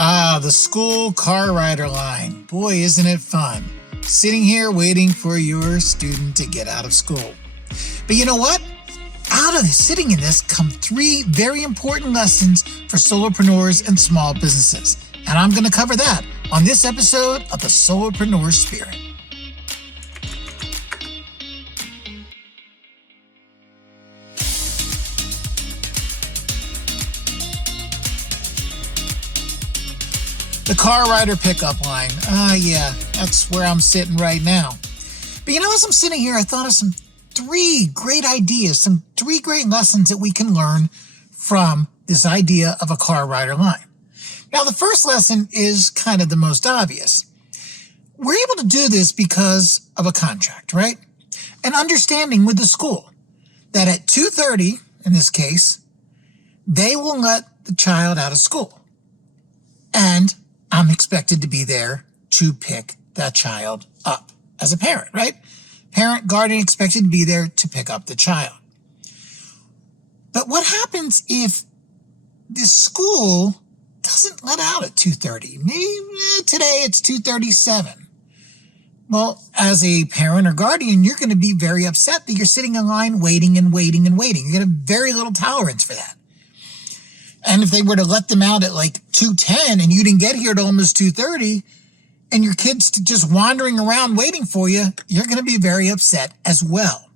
Ah, the school car rider line. Boy, isn't it fun. Sitting here waiting for your student to get out of school. But you know what? Out of sitting in this come 3 very important lessons for solopreneurs and small businesses. And I'm going to cover that on this episode of the SoloProneur Spirit. The car rider pickup line. Yeah, that's where I'm sitting right now. But you know, as I'm sitting here, I thought of some 3 great ideas, some 3 great lessons that we can learn from this idea of a car rider line. Now, the first lesson is kind of the most obvious. We're able to do this because of a contract, right? An understanding with the school that at 2:30, in this case, they will let the child out of school. And I'm expected to be there to pick that child up as a parent, right? Parent, guardian expected to be there to pick up the child. But what happens if this school doesn't let out at 2:30? Maybe today it's 2:37. Well, as a parent or guardian, you're going to be very upset that you're sitting in line waiting and waiting and waiting. You're going to have very little tolerance for that. And if they were to let them out at like 2:10 and you didn't get here at almost 2:30 and your kid's just wandering around waiting for you, you're going to be very upset as well.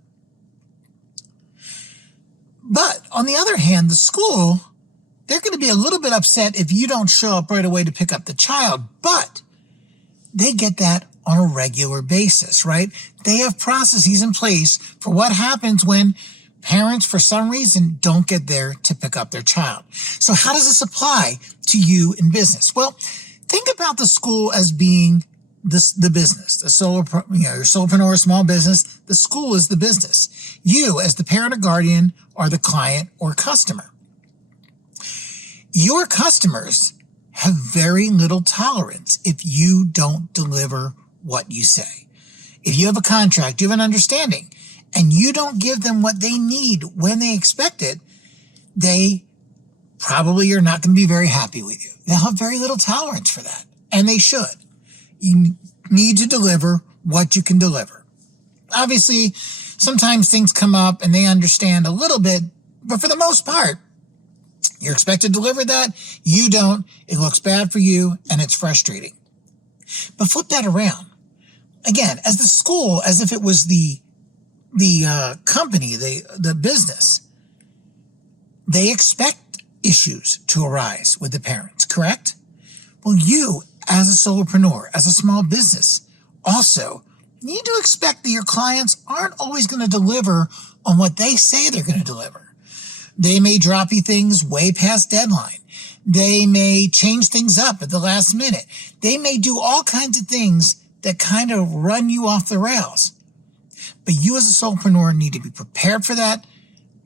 But on the other hand, the school, they're going to be a little bit upset if you don't show up right away to pick up the child, but they get that on a regular basis, right? They have processes in place for what happens when parents, for some reason, don't get there to pick up their child. So how does this apply to you in business? Well, think about the school as being the business, your solopreneur small business. The school is the business. You, as the parent or guardian, are the client or customer. Your customers have very little tolerance if you don't deliver what you say. If you have a contract, you have an understanding, and you don't give them what they need when they expect it, they probably are not going to be very happy with you. They'll have very little tolerance for that, and they should. You need to deliver what you can deliver. Obviously, sometimes things come up and they understand a little bit, but for the most part, you're expected to deliver that. You don't. It looks bad for you, and it's frustrating. But flip that around. Again, as the school, as if it was the company, the business, they expect issues to arise with the parents, correct? Well, you, as a solopreneur, as a small business, also need to expect that your clients aren't always going to deliver on what they say they're going to deliver. They may drop you things way past deadline. They may change things up at the last minute. They may do all kinds of things that kind of run you off the rails. But you as a solopreneur need to be prepared for that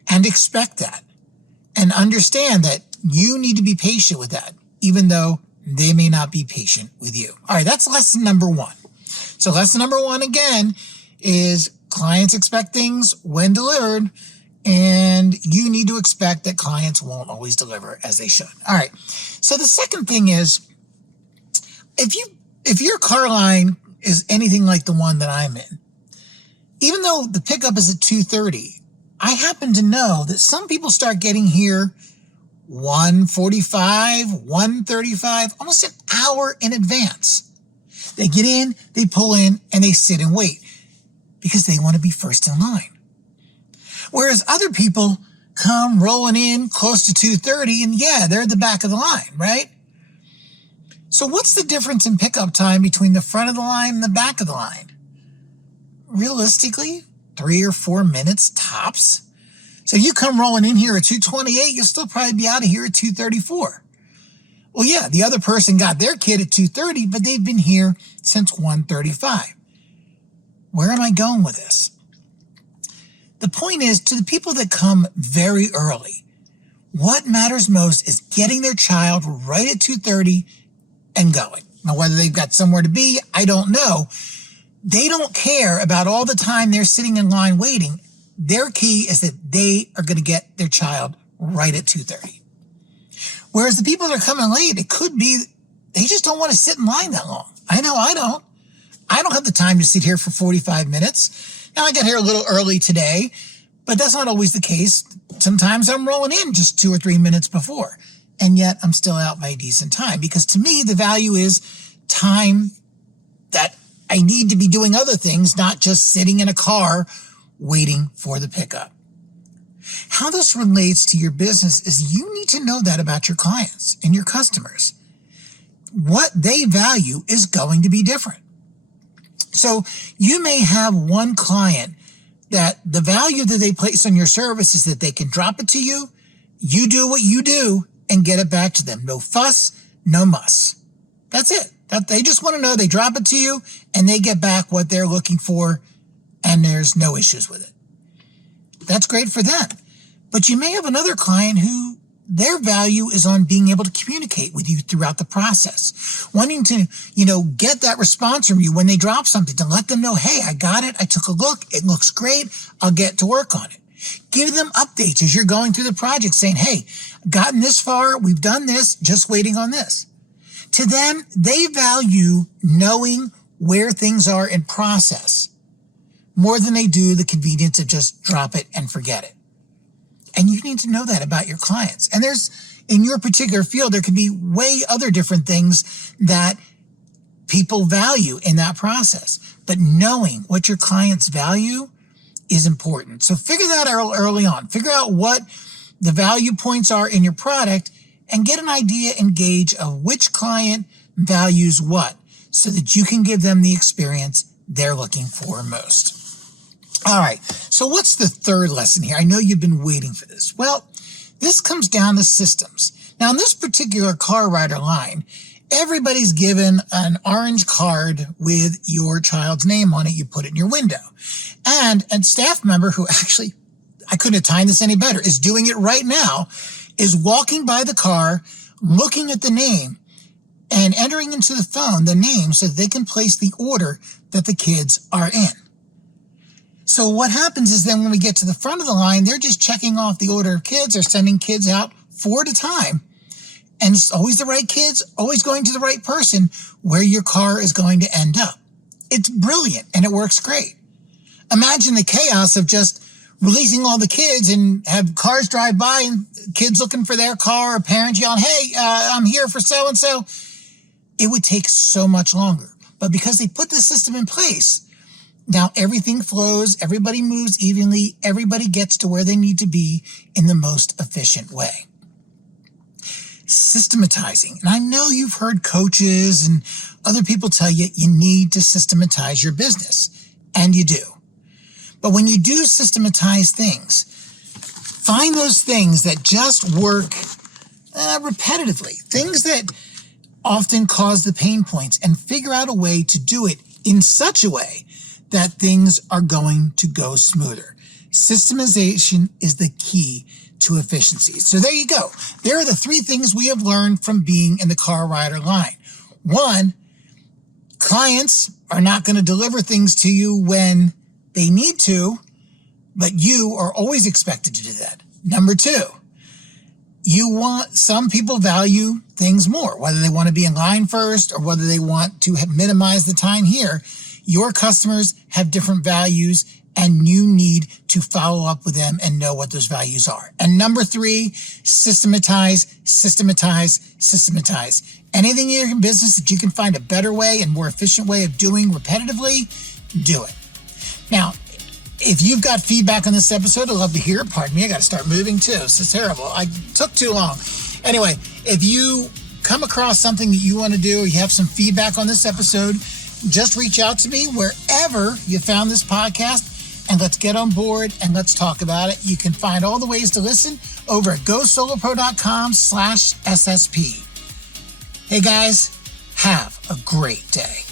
and expect that and understand that you need to be patient with that, even though they may not be patient with you. All right, that's lesson number 1. So lesson number 1, again, is clients expect things when delivered, and you need to expect that clients won't always deliver as they should. All right, so the second thing is, if your car line is anything like the one that I'm in, even though the pickup is at 2:30, I happen to know that some people start getting here 1:45, 1:35, almost an hour in advance. They get in, they pull in, and they sit and wait because they want to be first in line. Whereas other people come rolling in close to 2:30, and yeah, they're at the back of the line, right? So what's the difference in pickup time between the front of the line and the back of the line? Realistically, 3 or 4 minutes tops. So you come rolling in here at 2:28, you'll still probably be out of here at 2:34. Well, yeah, the other person got their kid at 2:30, but they've been here since 1:35. Where am I going with this? The point is, to the people that come very early, what matters most is getting their child right at 2:30 and going. Now, whether they've got somewhere to be, I don't know. They don't care about all the time they're sitting in line waiting. Their key is that they are going to get their child right at 2:30. Whereas the people that are coming late, it could be they just don't want to sit in line that long. I know I don't. I don't have the time to sit here for 45 minutes. Now, I got here a little early today, but that's not always the case. Sometimes I'm rolling in just 2 or 3 minutes before, and yet I'm still out by a decent time, because to me, the value is time that I need to be doing other things, not just sitting in a car waiting for the pickup. How this relates to your business is you need to know that about your clients and your customers. What they value is going to be different. So you may have one client that the value that they place on your service is that they can drop it to you, you do what you do, and get it back to them. No fuss, no muss. That's it. That they just want to know they drop it to you and they get back what they're looking for, and there's no issues with it. That's great for them. But you may have another client who their value is on being able to communicate with you throughout the process, wanting to, get that response from you when they drop something, to let them know, hey, I got it. I took a look. It looks great. I'll get to work on it. Give them updates as you're going through the project, saying, hey, I've gotten this far. We've done this, just waiting on this. To them, they value knowing where things are in process more than they do the convenience of just drop it and forget it. And you need to know that about your clients. And in your particular field, there could be way other different things that people value in that process. But knowing what your clients value is important. So figure that out early on. Figure out what the value points are in your product and get an idea and gauge of which client values what, so that you can give them the experience they're looking for most. All right, so what's the third lesson here? I know you've been waiting for this. Well, this comes down to systems. Now, in this particular car rider line, everybody's given an orange card with your child's name on it. You put it in your window. And a staff member who actually, I couldn't have timed this any better, is doing it right now, is walking by the car, looking at the name, and entering into the phone the name so that they can place the order that the kids are in. So what happens is then when we get to the front of the line, they're just checking off the order of kids. They're sending kids out 4 at a time. And it's always the right kids, always going to the right person where your car is going to end up. It's brilliant, and it works great. Imagine the chaos of just releasing all the kids and have cars drive by and kids looking for their car, or parents yelling, hey, I'm here for so-and-so. It would take so much longer. But because they put the system in place, now everything flows, everybody moves evenly, everybody gets to where they need to be in the most efficient way. Systematizing. And I know you've heard coaches and other people tell you you need to systematize your business, and you do. But when you do systematize things, find those things that just work repetitively, things that often cause the pain points, and figure out a way to do it in such a way that things are going to go smoother. Systemization is the key to efficiency. So there you go. There are the 3 things we have learned from being in the car rider line. 1, clients are not going to deliver things to you when they need to, but you are always expected to do that. Number 2, some people value things more, whether they want to be in line first or whether they want to minimize the time here. Your customers have different values, and you need to follow up with them and know what those values are. And number 3, systematize, systematize, systematize. Anything in your business that you can find a better way and more efficient way of doing repetitively, do it. Now, if you've got feedback on this episode, I'd love to hear it. Pardon me, I got to start moving too. This is terrible. I took too long. Anyway, if you come across something that you want to do, or you have some feedback on this episode, just reach out to me wherever you found this podcast, and let's get on board and let's talk about it. You can find all the ways to listen over at GoSoloPro.com/SSP. Hey guys, have a great day.